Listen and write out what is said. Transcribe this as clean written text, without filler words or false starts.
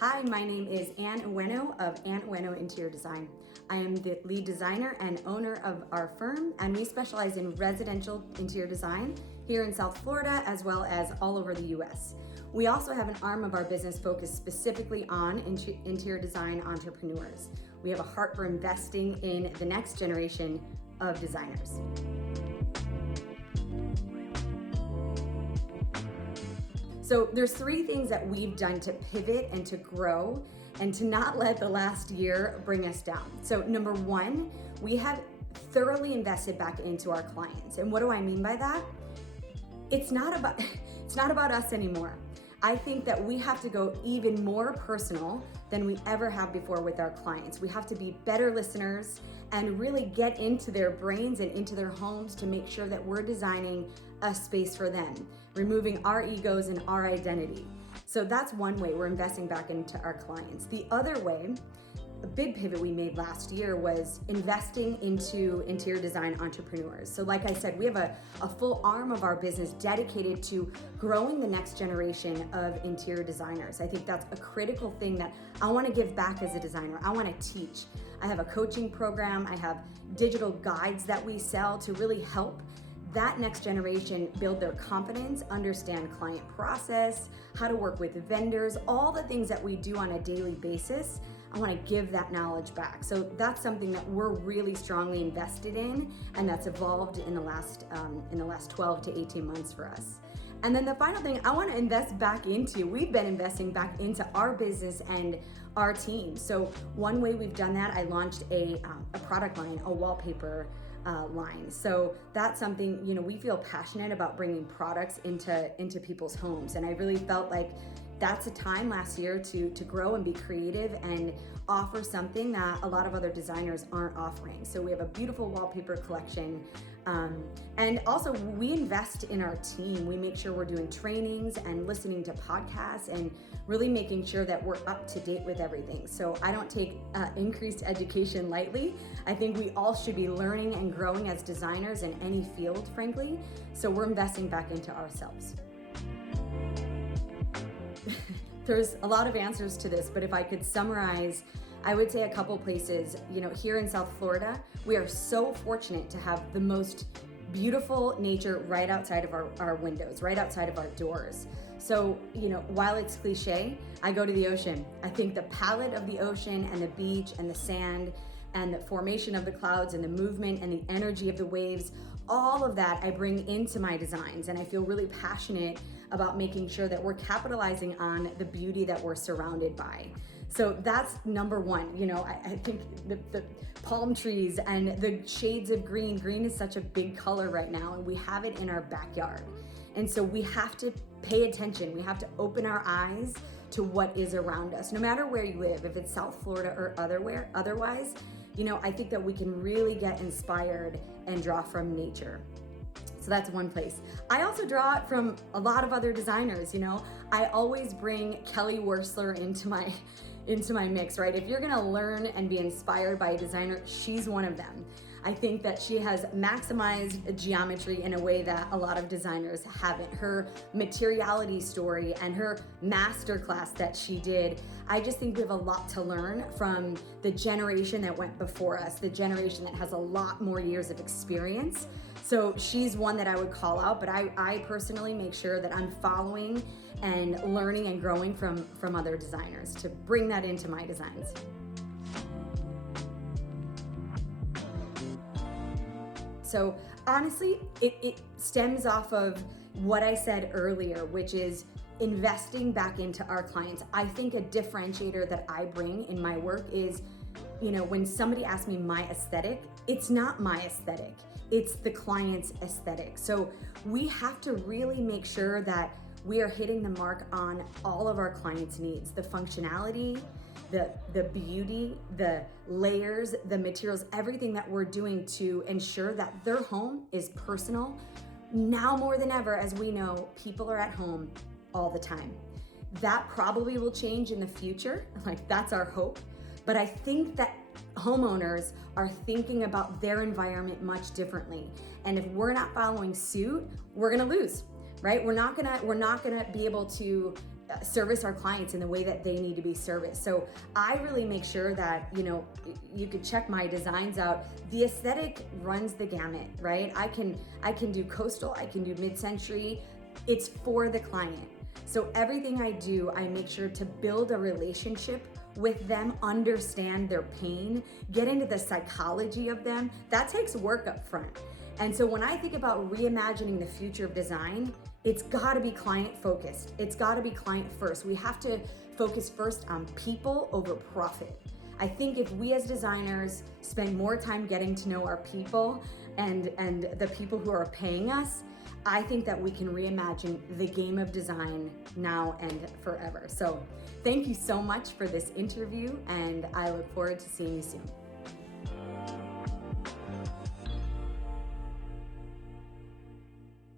Hi, my name is Ann of Ann Interior Design. I am the lead designer and owner of our firm, and we specialize in residential interior design here in South Florida as well as all over the US. We also have an arm of our business focused specifically on interior design entrepreneurs. We have a heart for investing in the next generation of designers. So there's three things that we've done to pivot and to grow and to not let the last year bring us down. So number one, we have thoroughly invested back into our clients. And what do I mean by that? It's not about us anymore. I think that we have to go even more personal than we ever have before with our clients. We have to be better listeners and really get into their brains and into their homes to make sure that we're designing a space for them, removing our egos and our identity. So that's one way we're investing back into our clients. The other way, a big pivot we made last year was investing into interior design entrepreneurs. So like I said, we have a full arm of our business dedicated to growing the next generation of interior designers. I think that's a critical thing that I want to give back as a designer. I want to teach. I have a coaching program. I have digital guides that we sell to really help that next generation build their confidence, understand client process, how to work with vendors, all the things that we do on a daily basis. I want to give that knowledge back. So that's something that we're really strongly invested in, and that's evolved in the last 12 to 18 months for us. And then the final thing I want to invest back into, we've been investing back into our business and our team. So one way we've done that, I launched a product line, a wallpaper line. So that's something, we feel passionate about bringing products into people's homes. And I really felt like that's a time last year to grow and be creative and offer something that a lot of other designers aren't offering. So we have a beautiful wallpaper collection. And also we invest in our team. We make sure we're doing trainings and listening to podcasts and really making sure that we're up to date with everything. So I don't take increased education lightly. I think we all should be learning and growing as designers in any field, frankly. So we're investing back into ourselves. There's a lot of answers to this, but if I could summarize, I would say a couple places. Here in South Florida, we are so fortunate to have the most beautiful nature right outside of our windows, right outside of our doors. So, while it's cliche, I go to the ocean. I think the palette of the ocean and the beach and the sand and the formation of the clouds and the movement and the energy of the waves, all of that I bring into my designs. And I feel really passionate about making sure that we're capitalizing on the beauty that we're surrounded by. So that's number one. I think the palm trees and the shades of green. Green is such a big color right now, and we have it in our backyard. And so we have to pay attention. We have to open our eyes to what is around us, no matter where you live, if it's South Florida or otherwise. I think that we can really get inspired and draw from nature. So that's one place. I also draw it from a lot of other designers. I always bring Kelly Wearstler into my mix, right? If you're gonna learn and be inspired by a designer, she's one of them. I think that she has maximized geometry in a way that a lot of designers haven't. Her materiality story and her masterclass that she did, I just think we have a lot to learn from the generation that went before us, the generation that has a lot more years of experience. So she's one that I would call out, but I personally make sure that I'm following and learning and growing from other designers to bring that into my designs. So honestly, it stems off of what I said earlier, which is investing back into our clients. I think a differentiator that I bring in my work is, when somebody asks me my aesthetic, it's not my aesthetic, it's the client's aesthetic. So we have to really make sure that we are hitting the mark on all of our clients' needs, the functionality, the beauty, the layers, the materials, everything that we're doing to ensure that their home is personal. Now more than ever, as we know, people are at home all the time. That probably will change in the future, that's our hope. But I think that homeowners are thinking about their environment much differently. And if we're not following suit, we're gonna lose, right? We're not gonna be able to service our clients in the way that they need to be serviced. So I really make sure that, you could check my designs out. The aesthetic runs the gamut, right? I can do coastal, I can do mid-century. It's for the client. So everything I do, I make sure to build a relationship with them, understand their pain, get into the psychology of them. That takes work up front. And so when I think about reimagining the future of design, it's gotta be client focused. It's gotta be client first. We have to focus first on people over profit. I think if we as designers spend more time getting to know our people and the people who are paying us, I think that we can reimagine the game of design now and forever. So thank you so much for this interview, and I look forward to seeing you soon.